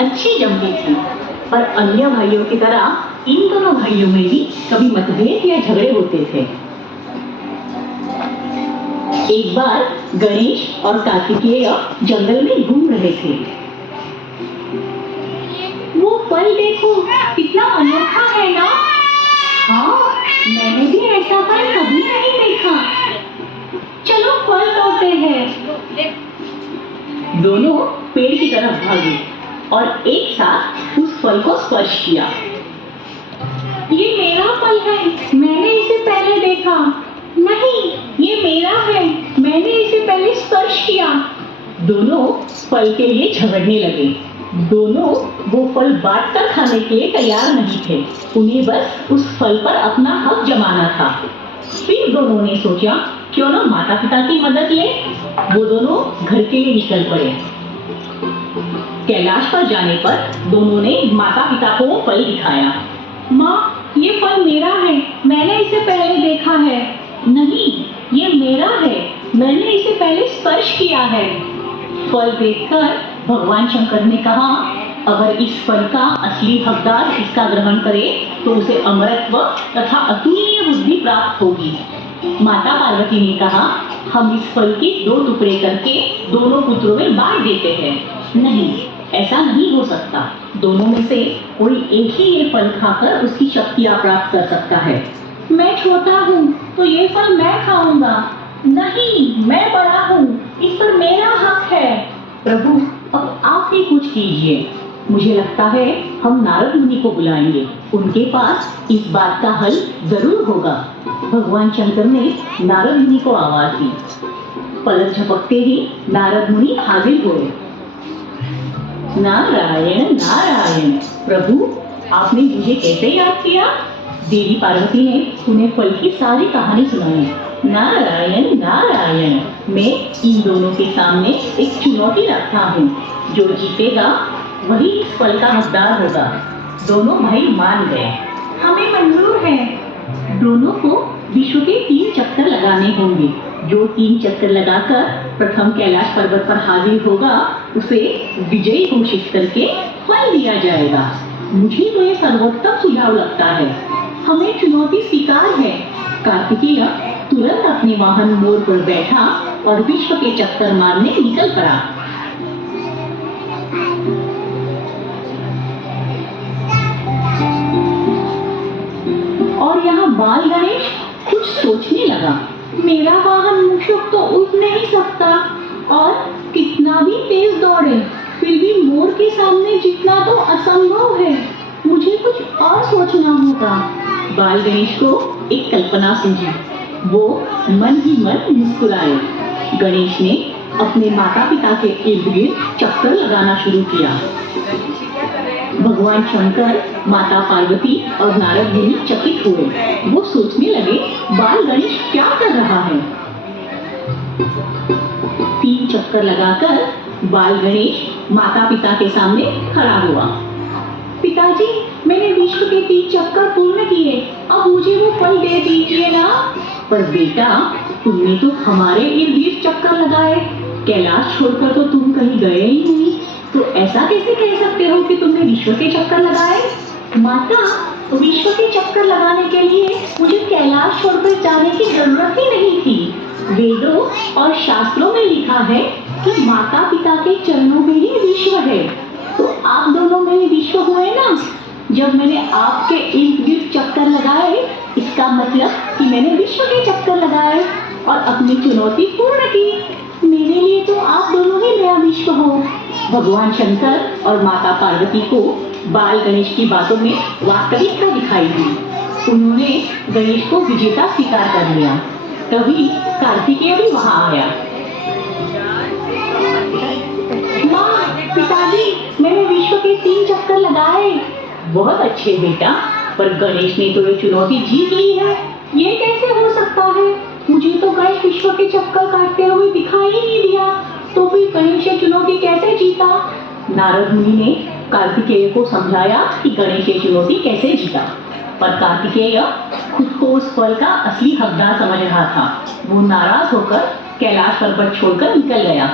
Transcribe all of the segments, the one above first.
अच्छी जमती थी, पर अन्य भाइयों की तरह इन दोनों भाइयों में भी कभी मतभेद या झगड़े होते थे। एक बार गणेश और कार्तिकेय जंगल में घूम रहे थे। वो फल देखो, कितना अनोखा है ना? हाँ, मैंने भी ऐसा फल कभी नहीं देखा। चलो फल तोड़ते हैं। दोनों पेड़ की तरफ भागे और एक साथ उस फल को स्पर्श किया। ये मेरा फल है, मैंने इसे पहले देखा। नहीं, ये मेरा है, मैंने इसे पहले स्पर्श किया। दोनों फल के लिए झगड़ने लगे। दोनों वो फल बांट कर खाने के लिए तैयार नहीं थे, उन्हें बस उस फल पर अपना हक जमाना था। फिर दोनों ने सोचा, क्यों ना माता पिता की मदद ले। वो दोनों घर के लिए निकल पड़े। कैलाश पर जाने पर दोनों ने माता पिता को वो फल दिखाया। माँ, ये फल मेरा है, मैंने इसे पहले देखा है। नहीं, ये मेरा है, मैंने इसे पहले स्पर्श किया है। फल देखकर भगवान शंकर ने कहा, अगर इस फल का असली हकदार इसका ग्रहण करे तो उसे अमरत्व तथा अतुलनीय बुद्धि प्राप्त होगी। माता पार्वती ने कहा, हम इस फल के 2 टुकड़े करके दोनों पुत्रों में बांट देते हैं। नहीं, ऐसा नहीं हो सकता। दोनों में से कोई एक ही ये फल खाकर उसकी शक्तियां प्राप्त कर सकता है। मैं छोटा हूँ तो ये फल मैं खाऊंगा। नहीं, मैं बड़ा हूँ, इस पर मेरा हक है। प्रभु, अब आप ही कुछ कीजिए। मुझे लगता है हम नारद मुनि को बुलाएंगे, उनके पास इस बात का हल जरूर होगा। भगवान शंकर ने नारद मुनि को आवाज दी। पलक झपकते ही नारद मुनि हाजिर हुए। नारायण नारायण। प्रभु, आपने मुझे कैसे याद किया? देवी पार्वती ने उन्हें फल की सारी कहानी सुनाई। नारायण नारायण। मैं इन दोनों के सामने एक चुनौती रखता हूँ, जो जीतेगा वही इस फल का हकदार होगा। दोनों भाई मान गए। हमें मंजूर है। दोनों को विश्व के 3 चक्कर लगाने होंगे। जो 3 चक्कर लगाकर प्रथम कैलाश पर्वत पर हाजिर होगा, उसे विजयी घोषित करके फल दिया जाएगा। मुझे तो ये सर्वोत्तम सुझाव लगता है। हमें चुनौती स्वीकार है। कार्तिकेय तुरंत अपने वाहन मोर पर बैठा और विश्व के चक्कर मारने निकल पड़ा। और यहाँ बाल गणेश कुछ सोचने लगा। मेरा वाहन मूषक तो उड़ नहीं सकता, और कितना भी तेज दौड़े फिर भी मोर के सामने जीतना तो असंभव है। मुझे कुछ और सोचना होगा। बाल गणेश को एक कल्पना सूझी। वो मन ही मन मुस्कुराए। गणेश ने अपने माता पिता के इर्द गिर्द चक्कर लगाना शुरू किया। भगवान शंकर, माता पार्वती और नारद मुनि चकित हुए। वो सोचने लगे, बाल गणेश क्या कर रहा है? 3 चक्कर लगाकर बाल गणेश माता पिता के सामने खड़ा हुआ। पिताजी, मैंने विश्व के 3 चक्कर पूर्ण किए, अब मुझे वो फल दे दीजिए ना। पर बेटा, तुमने तो हमारे इर्द गिर्द चक्कर लगाए, कैलाश छोड़कर तो तुम कहीं गए ही नहीं, तो ऐसा कैसे कह सकते हो कि तुमने विश्व के चक्कर लगाए? माता, विश्व के चक्कर लगाने के लिए मुझे कैलाश छोड़कर जाने की जरूरत ही नहीं थी। वेदों और शास्त्रों में लिखा है कि माता पिता के चरणों में ही विश्व है। तो आप दोनों मेरे विश्व हुए ना। जब मैंने आपके इर्द गिर्द चक्कर लगाए, इसका मतलब कि मैंने विश्व के चक्कर लगाए और अपनी चुनौती पूर्ण की। मेरे लिए तो आप दोनों ही मेरा विश्व हो। भगवान शंकर और माता पार्वती को बाल गणेश की बातों में वास्तविकता दिखाई दी। उन्होंने गणेश को विजेता स्वीकार कर लिया। तभी कार्तिकेय भी वहां आया। माँ, पिताजी, मैंने विश्व के 3 चक्कर लगाए। बहुत अच्छे बेटा, पर गणेश ने तो ये चुनौती जीत ली है। ये कैसे हो सकता है? मुझे तो गणेश विश्व के चक्कर काटते हुए दिखाई ही नहीं दिया, तो फिर गणेश ये चुनौती कैसे जीता? नारद मुनि ने कार्तिकेय को समझाया कि गणेश ये चुनौती कैसे जीता, पर कार्तिकेय खुद को उस फल का असली हकदार समझ रहा था। वो नाराज होकर कैलाश पर्वत छोड़कर निकल गया।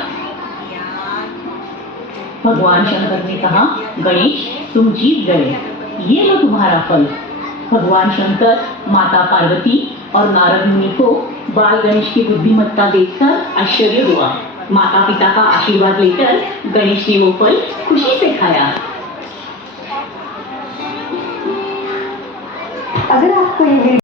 भगवान शंकर ने कहा, गणेश तुम जीत गए, ये लो तुम्हारा फल। भगवान शंकर, माता पार्वती और नारद मुनि को बाल गणेश की बुद्धिमत्ता देखकर आश्चर्य हुआ। माता पिता का आशीर्वाद लेकर गणेश ने वो फल खुशी से खाया। अगर आपको ये